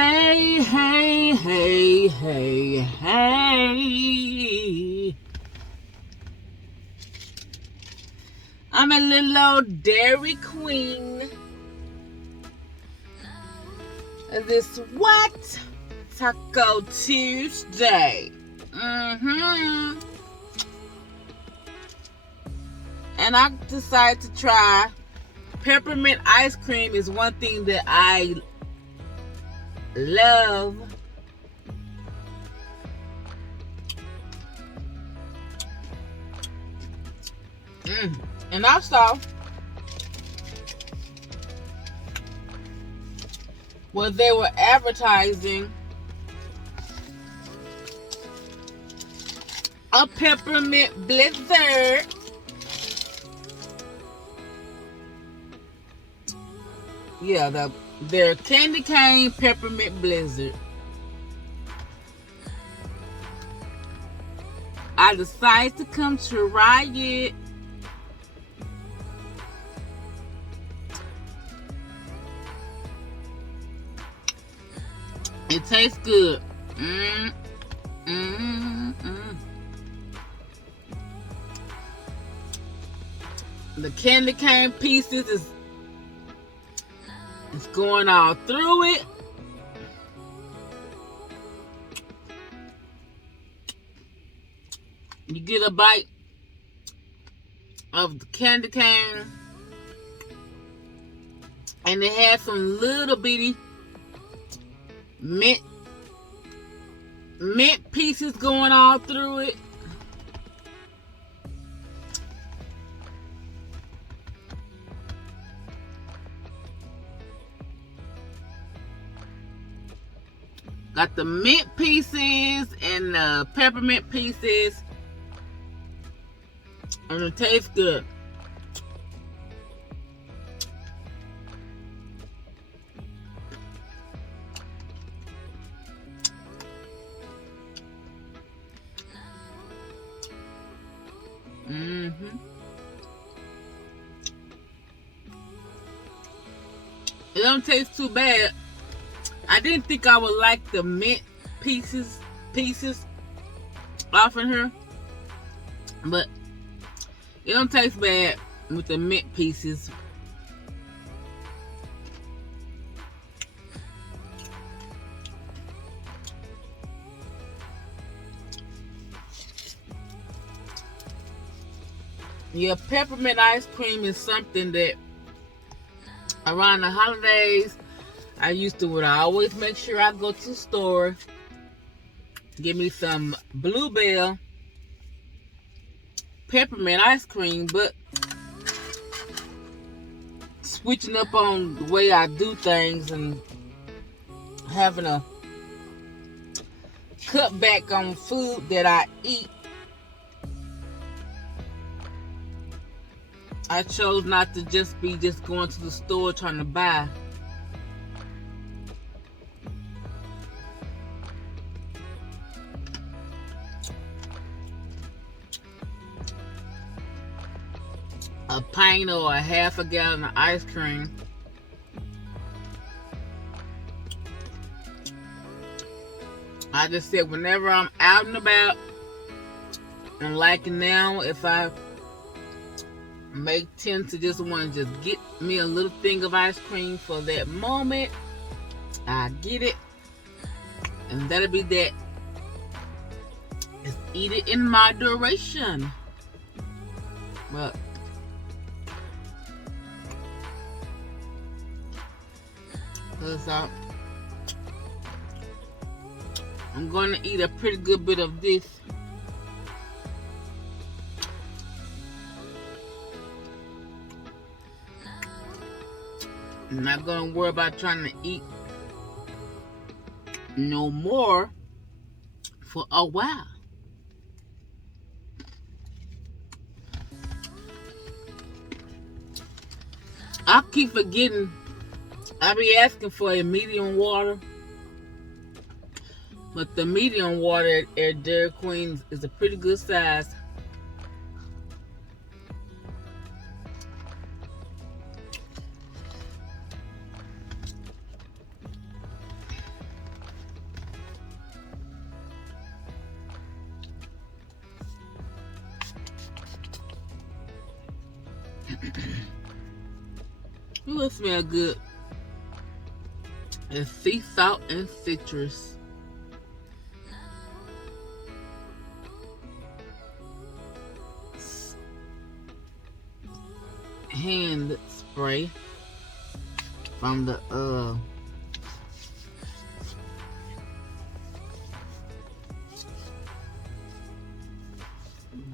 Hey, hey, hey, hey, hey. I'm a little old Dairyqueen. This what? Taco Tuesday. And I decided to try peppermint ice cream. Is one thing that I love. And also, when they were advertising a peppermint blizzard, yeah, their candy cane peppermint blizzard, I decided to come try it. It tastes good. The candy cane pieces is going all through it. You get a bite of the candy cane, and it has some little bitty mint pieces going all through it. Got the mint pieces and the peppermint pieces, and it tastes good. It don't taste too bad. I didn't think I would like the mint pieces off in here, but it don't taste bad with the mint pieces. Yeah, peppermint ice cream is something that around the holidays I would always make sure I go to the store, get me some Bluebell peppermint ice cream, but switching up on the way I do things and having a cut back on food that I eat, I chose not to just going to the store trying to buy. A pint or a half a gallon of ice cream. I just said whenever I'm out and about, and like now, if I tend to just want to just get me a little thing of ice cream for that moment, I get it, and that'll be that. Just eat it in moderation. But I'm going to eat a pretty good bit of this. I'm not going to worry about trying to eat no more for a while. I keep forgetting. I be asking for a medium water, but the medium water at Dairyqueen is a pretty good size. Ooh, it smells good. It's sea salt and citrus. Hand spray from the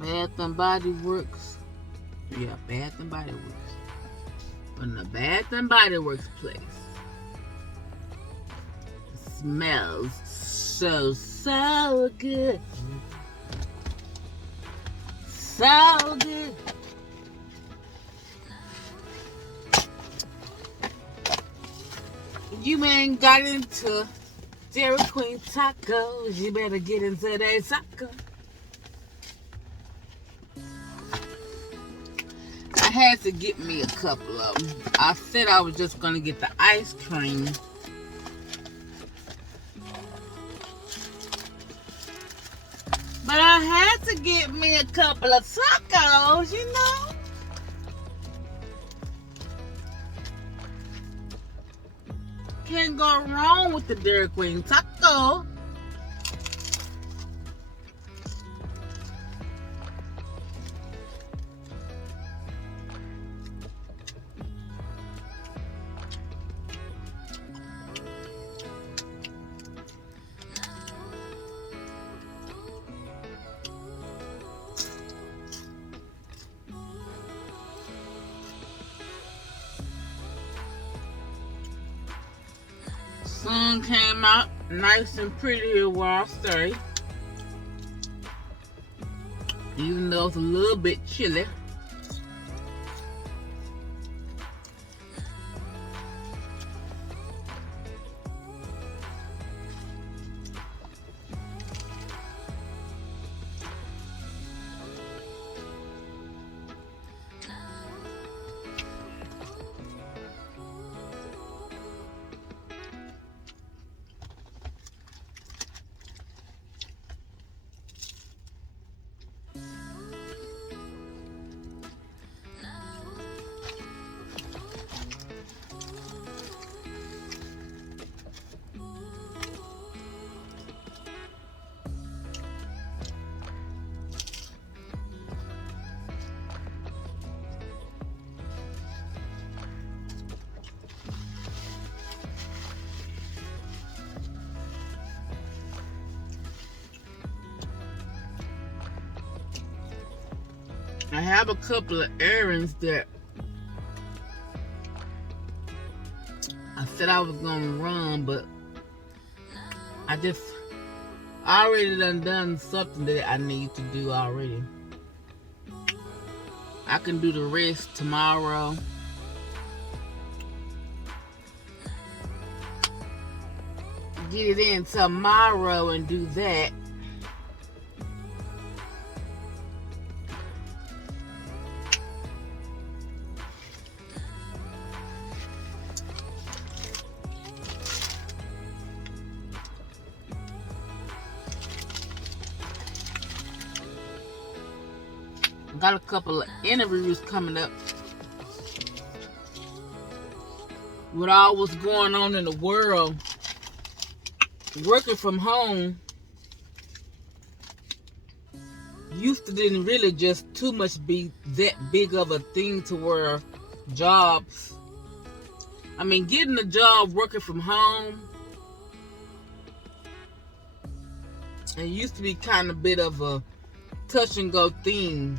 Bath and Body Works. Yeah, Bath and Body Works. From the Bath and Body Works place. It smells so good. So good. You ain't got into Dairyqueen tacos, you better get into that taco. I had to get me a couple of them. I said I was just gonna get the ice cream. But I had to get me a couple of tacos, you know. Can't go wrong with the Dairyqueen taco. Sun came out nice and pretty here where I stay. Even though it's a little bit chilly. I have a couple of errands that I said I was gonna run, but I already done something that I need to do already. I can do the rest tomorrow. Get it in tomorrow and do that. Got a couple of interviews coming up. With all what's going on in the world, working from home used to didn't really just too much be that big of a thing to where jobs. I mean, getting a job working from home, it used to be kind of bit of a touch and go thing.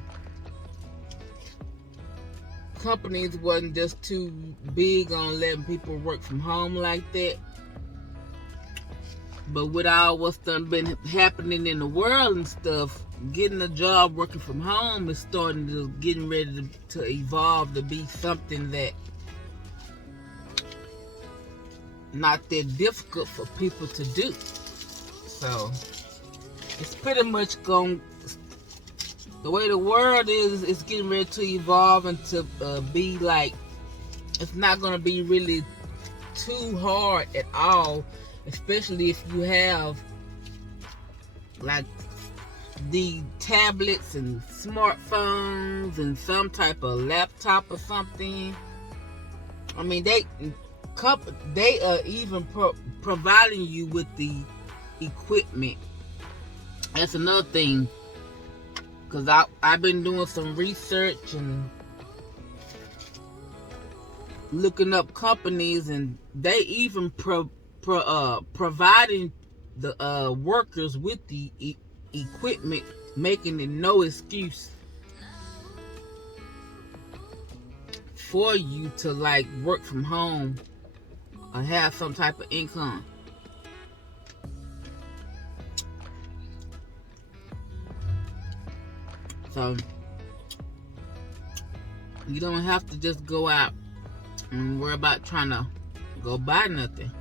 Companies wasn't just too big on letting people work from home like that. But with all what's done been happening in the world and stuff, getting a job working from home is getting ready to evolve to be something that not that difficult for people to do. So it's pretty much going. The way the world is, it's getting ready to evolve and to be like, it's not going to be really too hard at all, especially if you have like the tablets and smartphones and some type of laptop or something. I mean, they are even providing you with the equipment. That's another thing, because I've been doing some research and looking up companies, and they even providing the workers with the equipment, making it no excuse for you to like work from home or have some type of income. So you don't have to just go out and worry about trying to go buy nothing.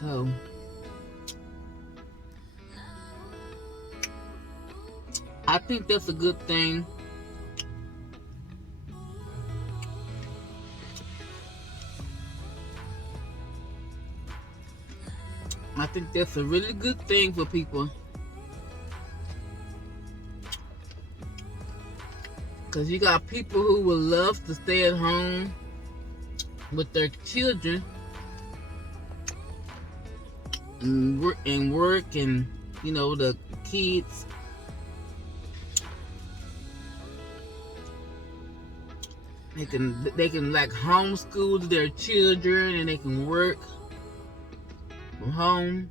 So I think that's a good thing. I think that's a really good thing for people, because you got people who would love to stay at home with their children and work, and you know, the kids they can like homeschool their children, and they can work from home.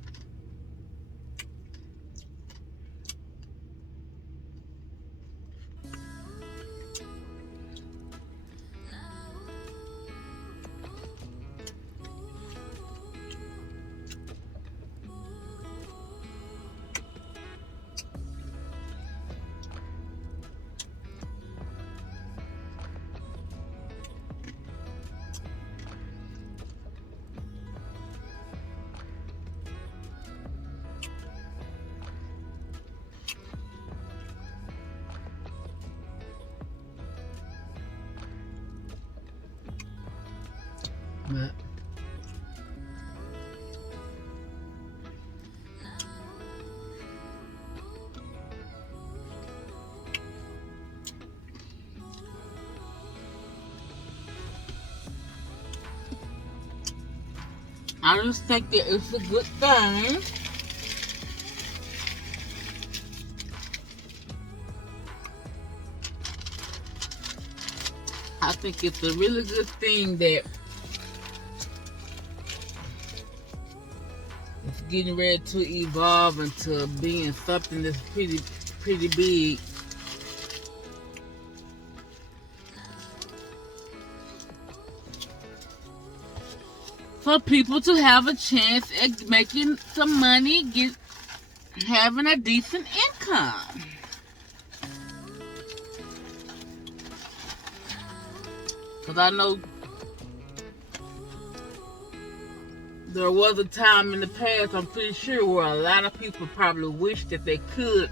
But I just think that it's a good thing. I think it's a really good thing that it's getting ready to evolve into being something that's pretty big. For people to have a chance at making some money, having a decent income. Because I know there was a time in the past, I'm pretty sure, where a lot of people probably wish that they could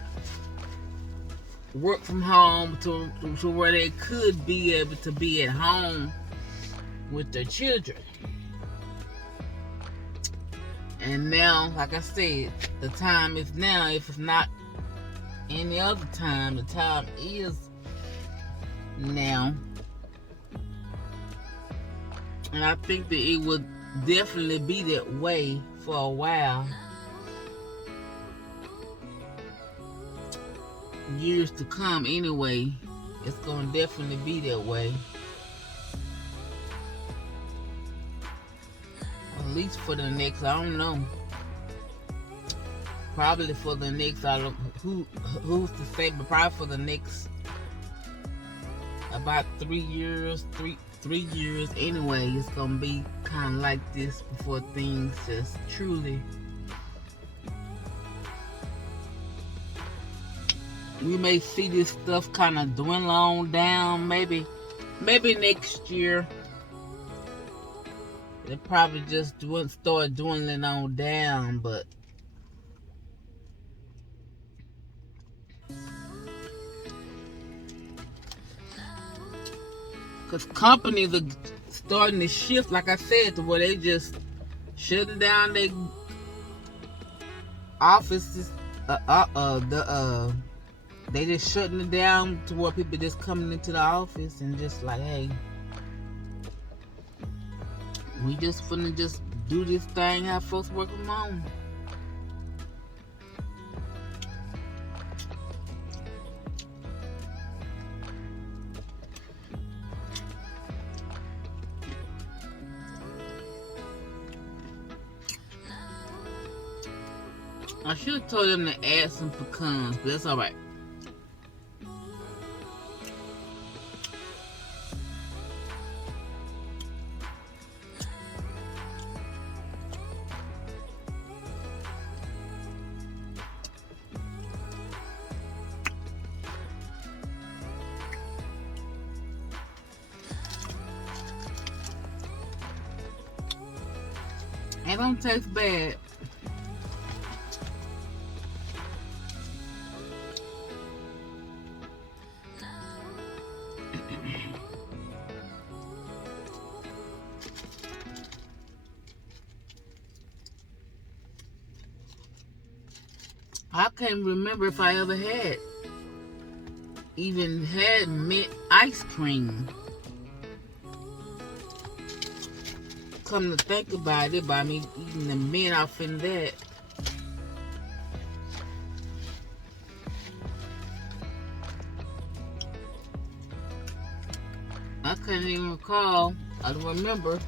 work from home to where they could be able to be at home with their children. And now, like I said, the time is now. If it's not any other time, the time is now. And I think that it would definitely be that way for a while. Years to come anyway, it's going to definitely be that way. At least for the next, I don't know. Probably for the next, who's to say, but probably for the next about 3 years, three years anyway, it's gonna be kind of like this before things just truly, we may see this stuff kind of dwindle on down. Maybe next year it probably just start dwindling on down. But Because companies are starting to shift, like I said, to where they just shutting down their offices. They just shutting it down to where people just coming into the office and just like, hey, we just finna just do this thing, have folks work from home. I should have told them to add some pecans, but that's alright. It don't taste bad. I can't remember if I ever even had mint ice cream. Come to think about it, by me eating the mint off in that. I can't even recall. I don't remember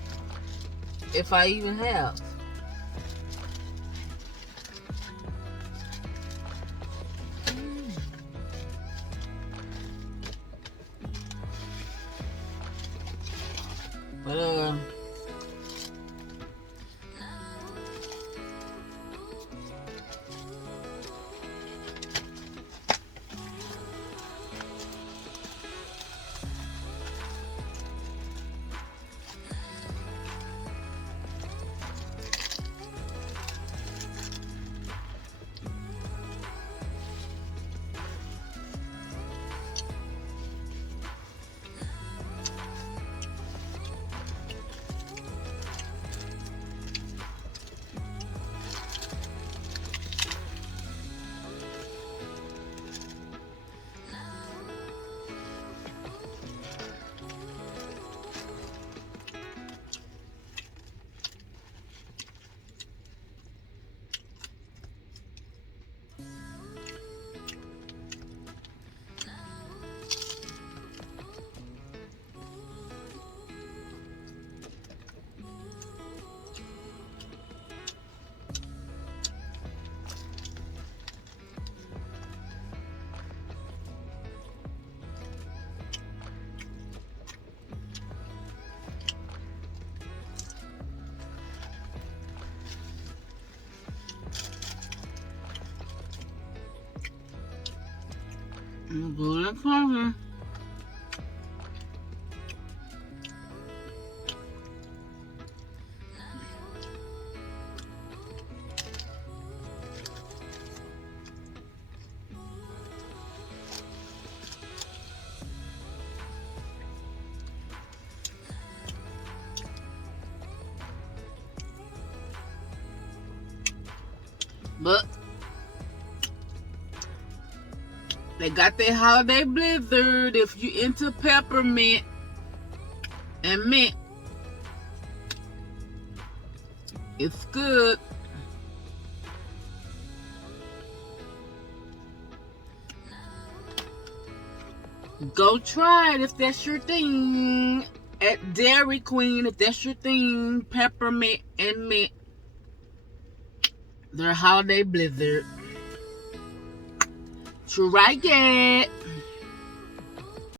if I even have. But I'm good at something. But they got their holiday blizzard. If you into peppermint and mint, it's good. Go try it if that's your thing. At Dairyqueen, if that's your thing, peppermint and mint. Their holiday blizzard. Try it.